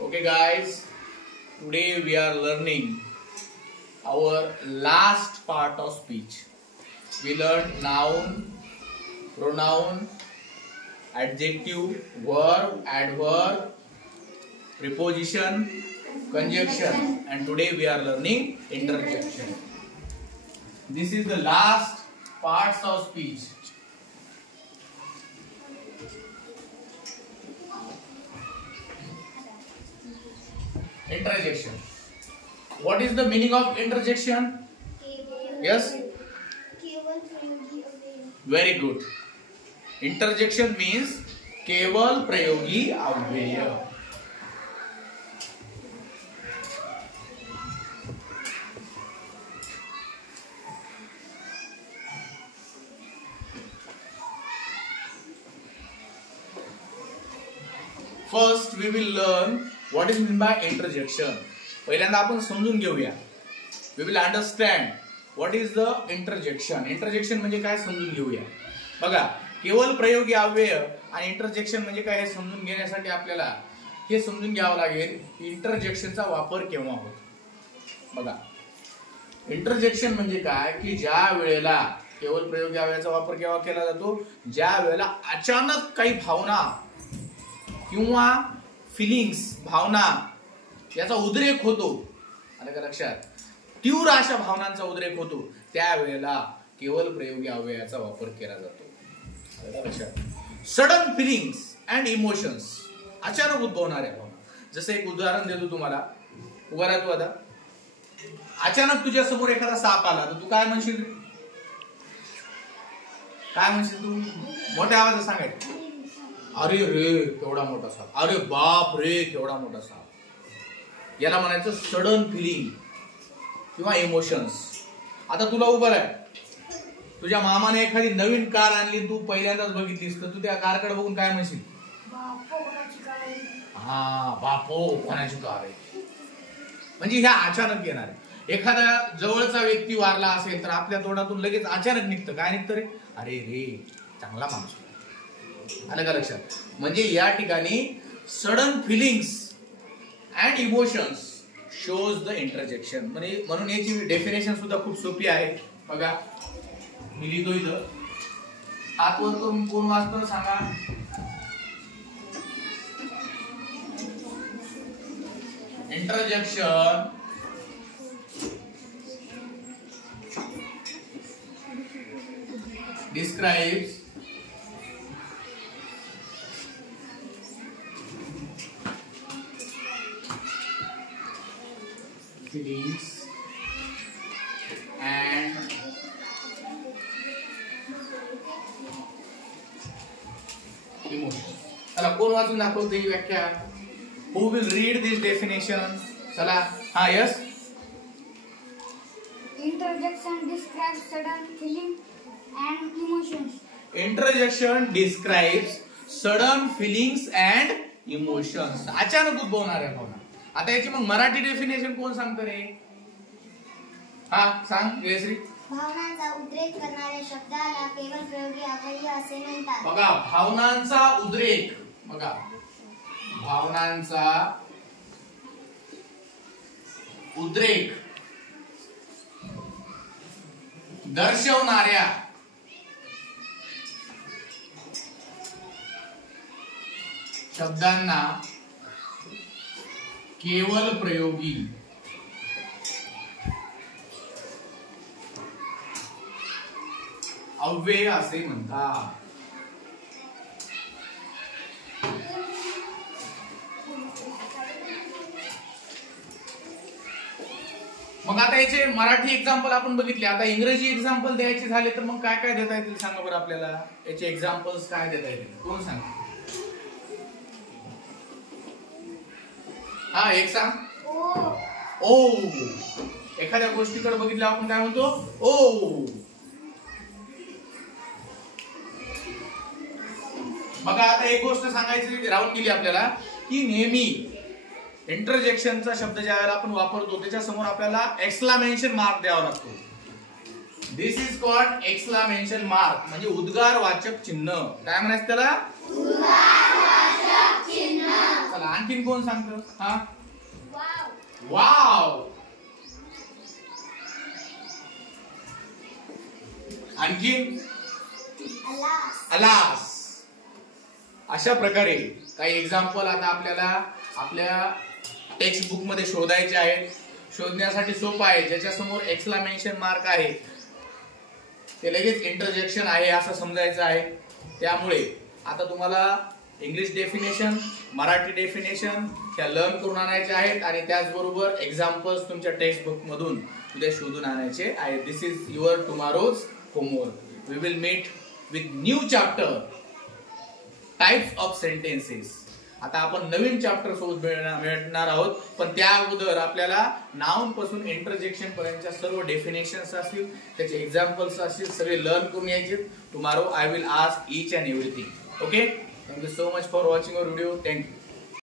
Okay guys, today we are learning our last part of speech. We learned noun, pronoun, adjective, verb, adverb, preposition, conjunction, and today we are learning interjection. This is the last parts of speech. Interjection. What is the meaning of interjection? Yes? Very good. Interjection means केवल प्रयोगी अव्यय. First we will learn what is meant by interjection. पहिल्यांदा आपण समजून घेऊया. We will understand what is the interjection. Interjection म्हणजे काय समजून घेऊया. बघा, केवल प्रयोगी अव्यय आणि इंटरजेक्शन म्हणजे काय हे समजून घेण्यासाठी आपल्याला हे समजून घ्यावं लागेल की इंटरजेक्शनचा वापर केव्हा होतो. बघा, इंटरजेक्शन म्हणजे काय की ज्या वेळेला केवल प्रयोगी अव्ययाचा वापर केव्हा केला जातो, ज्या वेळेला अचानक काही भावना किंवा फिलिंग्स भावना याचा उद्रेक होतो. आलं का लक्षात? तीव्र अशा भावनांचा उद्रेक होतो त्यावेळेला केवल प्रयोगी अव्ययाचा वापर केला जातो. आलं का लक्षात? सडन फिलिंग्स अँड इमोशन्स, अचानक उद्भवणाऱ्या भावना. जसं एक उदाहरण देतो तुम्हाला. उभा राहतो आता. अचानक तुझ्या समोर एखादा साप आला तर तू काय म्हणशील? काय म्हणशील तू? मोठ्या आवाजात सांगायचं, अरे रे केवढा मोठा साप, अरे बाप रे केवढा मोठा साप. याला म्हणायचं सडन फिलिंग किंवा इमोशन्स. आता तुला उभं आहे, तुझ्या मामाने एखादी नवीन कार आणली, तू पहिल्यांदाच बघितलीस, तर तू त्या कारकडे बघून काय म्हणशील? हा, बापो कोणाची कार आहे. म्हणजे ह्या अचानक येणार आहे. एखादा जवळचा व्यक्ती वारला असेल तर आपल्या तोंडातून लगेच अचानक निघतं. काय निघतं रे? अरे रे चांगला माणूस. आलं का लक्षात? म्हणजे या ठिकाणी sudden feelings and emotions shows the interjection. म्हणजे म्हणून याची डेफिनेशन सुद्धा खूप सोपी आहे. बघा, मी लिहितो इथं. हात वर करून कोण वाचतो सांगा. Interjection describes feelings and emotions. चला कोण वाचून दाखवते ही व्याख्या? Who will read this definition? चला. हा, yes. Interjection describes sudden feeling and emotions. Interjection describes sudden feelings and emotions. अचानक उद्भवणाऱ्या भावना. आता याची मग मराठी डेफिनेशन कोण सांगतं रे? हा, सांग जयश्री. भावनांचा उद्रेक करणाऱ्या शब्दाला केवल प्रयोगी अव्यय असे म्हणतात. बघा, भावनांचा उद्रेक. बघा, भावनांचा उद्रेक दर्शवणाऱ्या शब्दांना केवल प्रयोगी अव्यय असे म्हणतात. मग आता याचे मराठी एक्झाम्पल आपण बघितले. आता इंग्रजी एक्झाम्पल द्यायचे झाले तर मग काय काय देता येतील सांगा बरं आपल्याला. याचे एक्झाम्पल्स काय देता येतील? कोण सांग? हा, एक सांग. ओ. एखाद्या गोष्टीकडे बघितलं आपण काय म्हणतो? ओ. बघा, आता एक गोष्ट सांगायची राहून गेली आपल्याला की नेहमी इंटरजेक्शनचा शब्द ज्या वेळेला आपण वापरतो त्याच्या समोर आपल्याला एक्सक्लामेशन मार्क द्यावा लागतो. दिस इज कॉल्ड एक्सक्लामेशन मार्क, म्हणजे उद्गारवाचक चिन्ह. काय म्हणायचं त्याला? उद्गारवाचक चिन्ह. चला आणखीन कोण सांगतं? हा, वाव. वाव. आणखीन अलास. अलास. अशा प्रकारे काही एक्झाम्पल आता आपल्याला आपल्या टेक्स्ट बुक मध्ये शोधायचे आहेत. शोधण्यासाठी सोपं आहे. ज्याच्या समोर एक्सक्लेमेशन मार्क आहे ते लगेच इंटरजेक्शन आहे असं समजायचं आहे. त्यामुळे आता तुम्हाला इंग्लिश डेफिनेशन, मराठी डेफिनेशन त्या लर्न करून आणायचे आहेत आणि त्याचबरोबर एक्झाम्पल्स तुमच्या टेक्स्ट बुक मधून उद्या शोधून आणायचे आहेत. This is your tomorrow's homework. We will meet with new chapter, types of sentences. आता आपण नवीन चॅप्टर सोबत मिळणार आहोत, पण त्या अगोदर आपल्याला नाउन पासून इंटरजेक्शन पर्यंतच्या सर्व डेफिनेशन्स असतील, त्याचे एक्झाम्पल्स असतील, सगळे लर्न करून यायचे. Tomorrow I will ask each and everything. Okay, thank you so much for watching our video. Thank you.